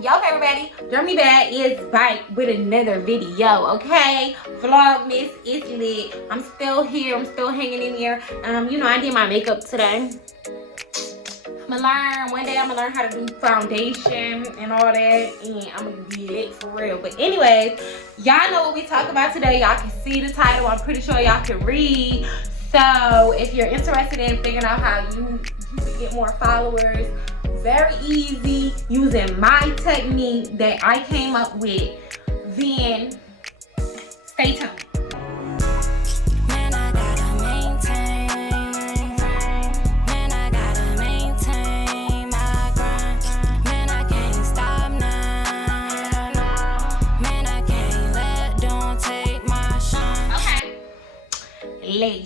Yo everybody, Germany Bad is back with another video, okay? Vlogmas is lit. I'm still here, I'm still hanging in here. You know, I did my makeup today. One day I'm gonna learn how to do foundation and all that, and I'm gonna be lit for real. But anyways, y'all know what we talk about today. Y'all can see the title. I'm pretty sure y'all can read. So if you're interested in figuring out how you can get more followers, very easy, using my technique that I came up with, then stay tuned.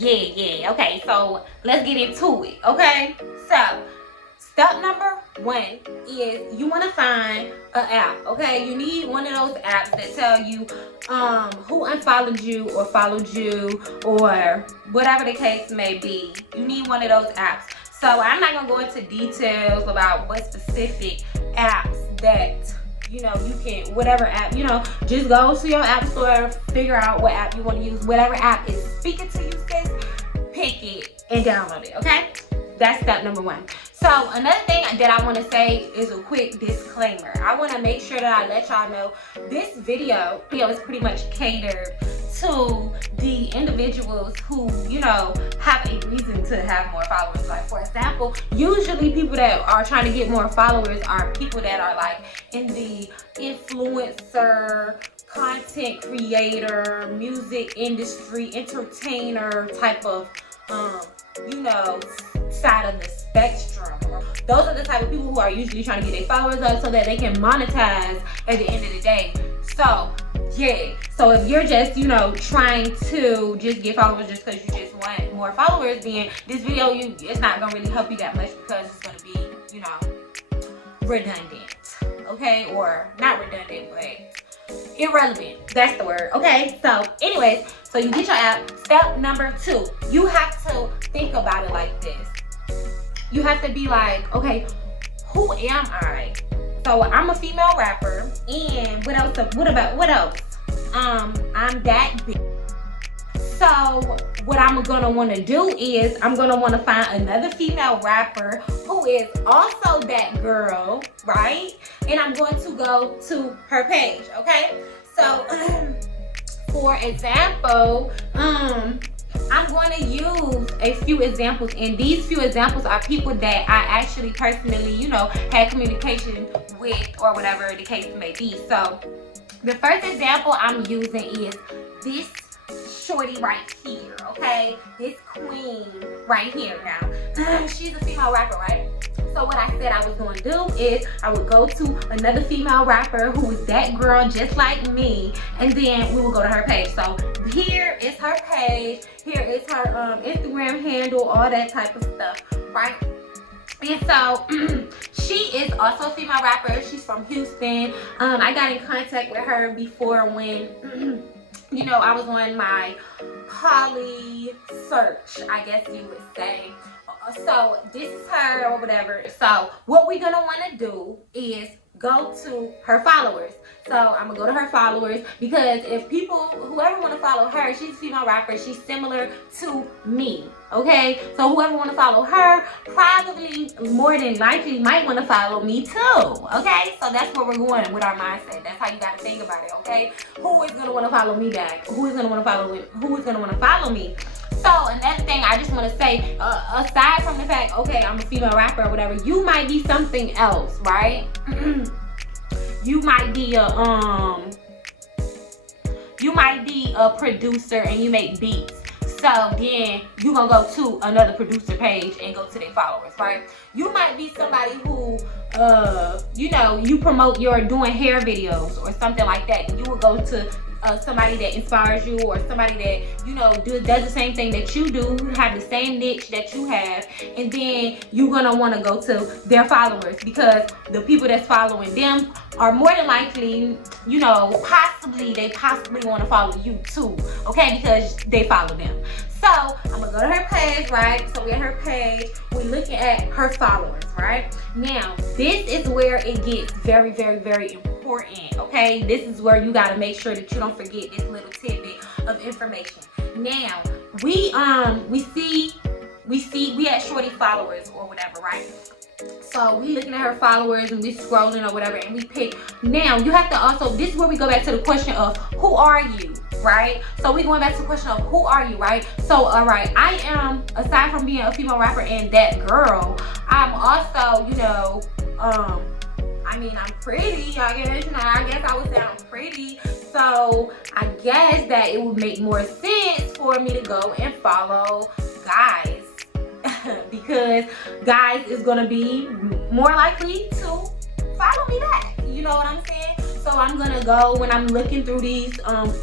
Yeah, okay, so let's get into it, okay? So step number one is you want to find an app, okay? You need one of those apps that tell you who unfollowed you or followed you or whatever the case may be. You need one of those apps. So I'm not gonna go into details about what specific apps that, you know, you can, whatever app, you know, just go to your app store, figure out what app you want to use. Whatever app is speaking to you, sis, pick it and download it, okay? That's step number one. So another thing that I want to say is a quick disclaimer. I want to make sure that I let y'all know this video is pretty much catered to the individuals who, you know, have a reason to have more followers. Like, for example, usually people that are trying to get more followers are people that are like in the influencer, content creator, music industry, entertainer type of you know, side of the spectrum. Those are the type of people who are usually trying to get their followers up so that they can monetize at the end of the day. So yeah, so if you're just, you know, trying to just get followers just because you just want more followers, then this video, it's not gonna really help you that much because it's gonna be, you know, redundant, okay? Or not redundant, but irrelevant. That's the word, okay? So anyways, so you get your app. Step number two, you have to think about it like this. You have to be like, okay, who am I? So I'm a female rapper, and what else? I'm that big. So what I'm gonna want to do is I'm gonna want to find another female rapper who is also that girl, right? And I'm going to go to her page, okay? So for example, I'm going to use a few examples, and these few examples are people that I actually personally, you know, had communication with or whatever the case may be. So the first example I'm using is this shorty right here, okay? This queen right here. Now, she's a female rapper, right? So what I said I was going to do is I would go to another female rapper who is that girl just like me, and then we will go to her page. So here is her page, here is her Instagram handle, all that type of stuff, right? And so she is also a female rapper. She's from Houston. I got in contact with her before when you know, I was on my poly search, I guess you would say. So this is her or whatever. So what we're gonna want to do is go to her followers. So I'm gonna go to her followers because if people, whoever want to follow her, she's a female rapper, she's similar to me, okay? So whoever want to follow her probably more than likely might want to follow me too, okay? So that's where we're going with our mindset. That's how you got to think about it, okay? Who is gonna want to follow me back? Who is gonna want to follow me? Who is gonna want to follow me? So another thing I just want to say, aside from the fact, okay, I'm a female rapper or whatever, you might be something else, right? You might be a producer and you make beats. So then you gonna go to another producer page and go to their followers, right? You might be somebody who, you know, you promote your doing hair videos or something like that. You will go to somebody that inspires you, or somebody that, you know, does the same thing that you do, have the same niche that you have, and then you're gonna want to go to their followers, because the people that's following them are more than likely, you know, they possibly want to follow you too, okay, because they follow them. So I'm gonna go to her page, right? So we're at her page, we're looking at her followers, right? Now, this is where it gets very, very, very important, okay? This is where you gotta make sure that you don't forget this little tidbit of information. Now, we had Shorty followers or whatever, right? So we looking at her followers and we scrolling or whatever, and we pick. Now you have to also, this is where we go back to the question of who are you, right? So we going back to the question of who are you, right? So all right, I am, aside from being a female rapper and that girl, I'm also, you know, I mean, I'm pretty, I guess, you know, I guess I would say I'm pretty. So I guess that it would make more sense for me to go and follow guys. Because guys is gonna be more likely to follow me back. You know what I'm saying? So I'm gonna go, when I'm looking through these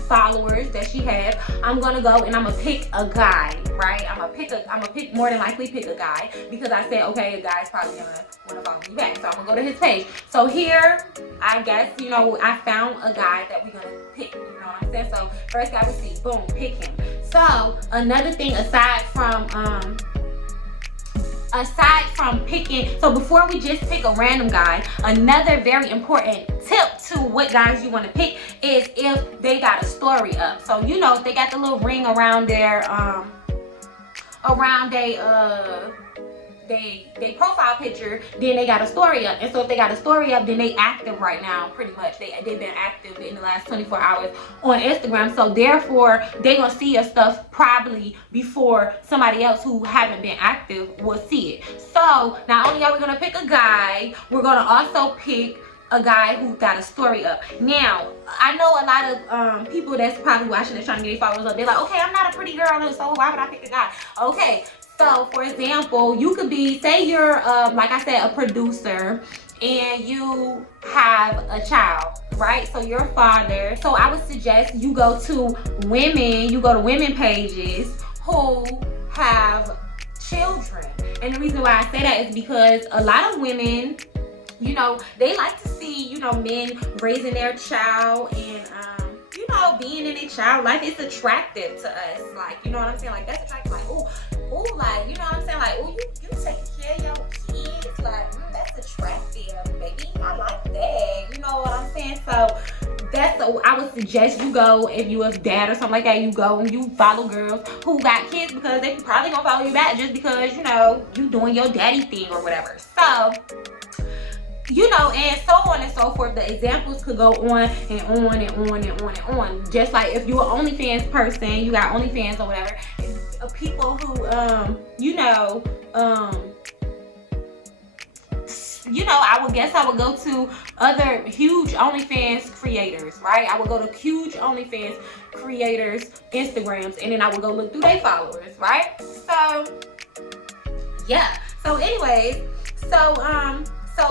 followers that she has, I'm gonna go and I'm gonna pick a guy, right? I'm gonna pick more than likely pick a guy, because I said, okay, a guy's probably gonna wanna follow me back. So I'm gonna go to his page. So here, I guess, you know, I found a guy that we're gonna pick, you know what I'm saying? So first guy we see, boom, pick him. So another thing aside from picking, so before we just pick a random guy, another very important tip to what guys you want to pick is if they got a story up. So, you know, if they got the little ring around their they profile picture, then they got a story up. And so if they got a story up, then they active right now, pretty much. They've been active in the last 24 hours on Instagram. So therefore, they gonna see your stuff probably before somebody else who haven't been active will see it. So not only are we gonna pick a guy, we're gonna also pick a guy who got a story up. Now, I know a lot of people that's probably watching this trying to get their followers up. They're like, okay, I'm not a pretty girl, so why would I pick a guy? Okay. So, for example, you could be, say you're, like I said, a producer, and you have a child, right? So you're a father. So I would suggest you go to women pages who have children. And the reason why I say that is because a lot of women, you know, they like to see, you know, men raising their child and, you know, being in a child life. It's attractive to us. Like, you know what I'm saying? Like, that's attractive. Like, ooh, like, you know what I'm saying? Like, ooh, you taking care of your kids. Like, that's attractive, baby. I like that. You know what I'm saying? So I would suggest you go, if you a dad or something like that, you go and you follow girls who got kids, because they probably gonna follow you back just because, you know, you doing your daddy thing or whatever. So, you know, and so on and so forth. The examples could go on and on and on and on and on. Just like if you're an OnlyFans person, you got OnlyFans or whatever, people who, you know, I would go to other huge OnlyFans creators, right? I would go to huge OnlyFans creators' Instagrams, and then I would go look through their followers, right? So, yeah. So, anyways, so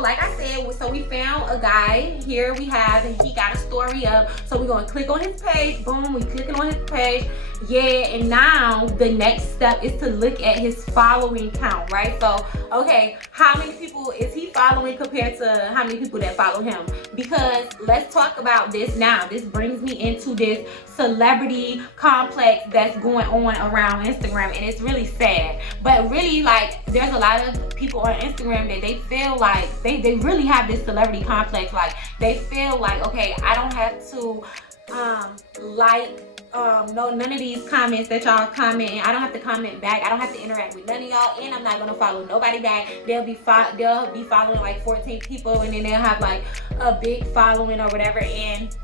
like I said, so we found a guy. Here we have, and he got a story up. So we're gonna click on his page. Boom, we clicking on his page. Yeah, and now the next step is to look at his following count, right? So, okay, how many people is he following compared to how many people that follow him? Because let's talk about this now. This brings me into this celebrity complex that's going on around Instagram, and it's really sad. But really, like, there's a lot of people on Instagram that they feel like they really have this celebrity complex. Like, they feel like, okay, I don't have to none of these comments that y'all comment, and I don't have to comment back. I don't have to interact with none of y'all, and I'm not gonna follow nobody back. They'll be following like 14 people, and then they'll have like a big following or whatever. And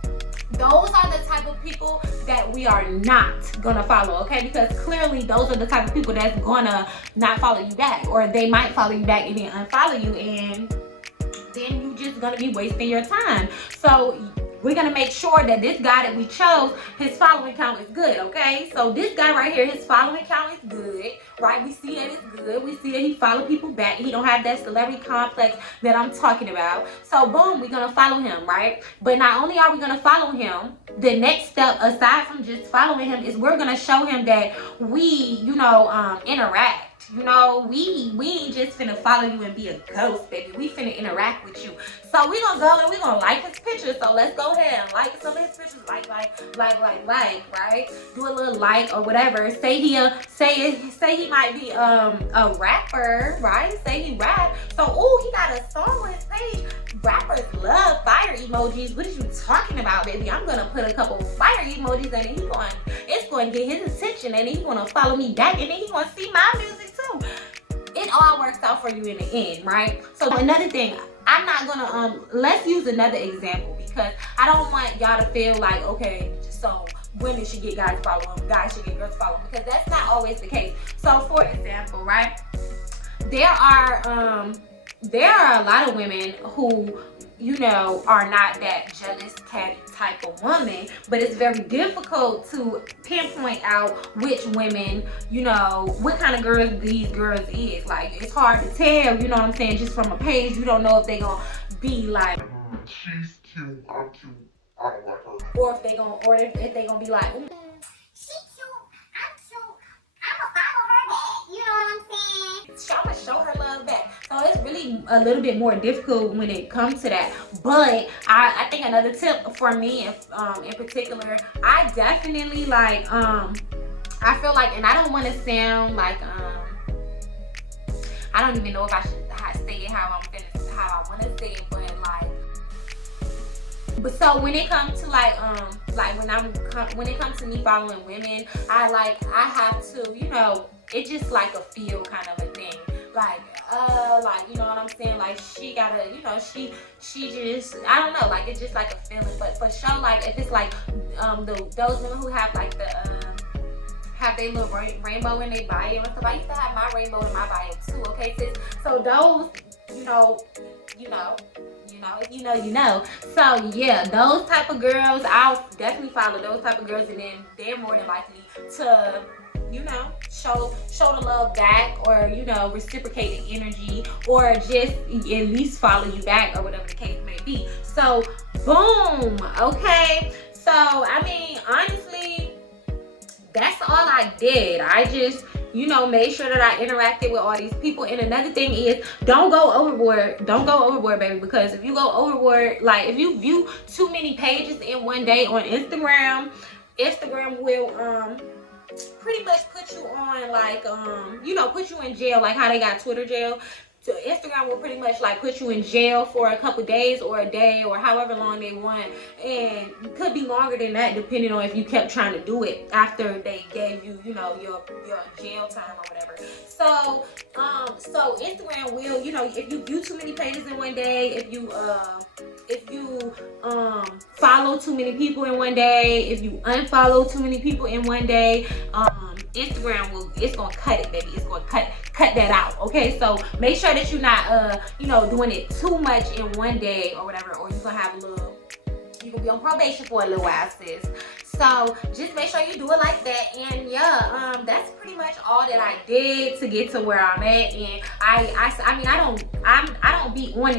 those are the type of people that we are not gonna follow, okay? Because clearly those are the type of people that's gonna not follow you back, or they might follow you back and then unfollow you, and then you just gonna be wasting your time. So we're gonna make sure that this guy that we chose, his following count is good, okay? So this guy right here, his following count is good, right? We see that it's good. good. We see that he follow people back. He don't have that celebrity complex that I'm talking about. So boom, we're gonna follow him, right? But not only are we gonna follow him, the next step aside from just following him is we're gonna show him that we, interact. We ain't just finna follow you and be a ghost, baby. We finna interact with you. So we gonna go and we gonna like his pictures. So let's go ahead and like some of his pictures. Like, right? Do a little like or whatever. Say he he might be a rapper, right? Say he rap. So he got a song on his page. Rappers love fire emojis. What are you talking about, baby? I'm gonna put a couple fire emojis and then it's going to get his attention and he's gonna follow me back and then he's gonna see my music too. It all works out for you in the end, right? So another thing, I'm not gonna let's use another example because I don't want y'all to feel like, okay, so women should get guys to follow them, guys should get girls to follow them, because that's not always the case. So for example, right, there are a lot of women who are not that jealous catty type of woman, but it's very difficult to pinpoint out which women, what kind of girls these girls is. Like, it's hard to tell, you know what I'm saying, just from a page. You don't know if they gonna be like, she's cute, I'm cute, I don't like her, or if they gonna be like, I'm gonna show her love back. So it's really a little bit more difficult when it comes to that. But I think another tip for me in particular, I definitely like I feel like, and I don't want to sound like I don't even know if I should say it how I want to say it, but so when it comes to when it comes to me following women, I have to, it's just like a feel kind of a thing. Like, you know what I'm saying? Like, she gotta, she just, I don't know, like, it's just like a feeling. But for sure, like, if it's like, those women who have like have their little rainbow in their bio and stuff. I used to have my rainbow in my bio too, okay, sis? So those, if you know. So yeah, those type of girls, I'll definitely follow those type of girls, and then they're more than likely to, show the love back, or reciprocate the energy, or just at least follow you back, or whatever the case may be. So boom, okay. So I mean, honestly, that's all I did. I just made sure that I interacted with all these people. And another thing is, don't go overboard, baby, because if you go overboard, like if you view too many pages in one day on Instagram will pretty much put you on, like, put you in jail, like how they got Twitter jail. So Instagram will pretty much like put you in jail for a couple days or a day or however long they want, and it could be longer than that depending on if you kept trying to do it after they gave you, your jail time or whatever. So so Instagram will, if you view too many pages in one day, if you follow too many people in one day, if you unfollow too many people in one day, Instagram it's gonna cut it, baby. It's gonna cut that out, okay? So make sure that you're not doing it too much in one day or whatever, or you're gonna have you can be on probation for a little while, sis. So just make sure you do it like that. And yeah, that's pretty much all that I did to get to where I'm at. And I mean, I don't be on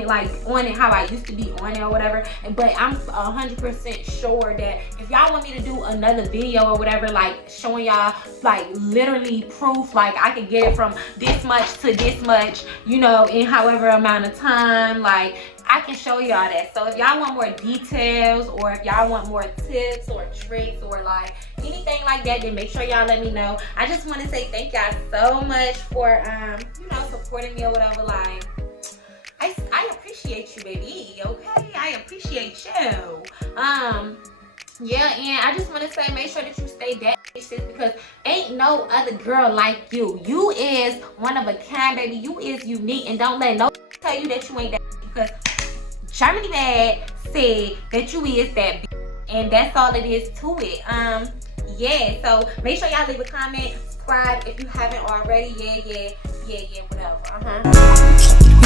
it how I used to be on it or whatever. But I'm 100% sure that if y'all want me to do another video or whatever, like showing y'all like literally proof, like I could get it from this much to this much, in however amount of time, like I can show y'all that. So if y'all want more details, or if y'all want more tips or tricks or like anything like that, then make sure y'all let me know. I just want to say thank y'all so much for supporting me or whatever. Like I appreciate you, baby. Okay, I appreciate you. Yeah, and I just want to say, make sure that you stay that sis, because ain't no other girl like you. You is one of a kind, baby. You is unique, and don't let no tell you that you ain't that, because Germany Bad said that you is that, and that's all it is to it. Yeah, so make sure y'all leave a comment, subscribe if you haven't already. Yeah, whatever.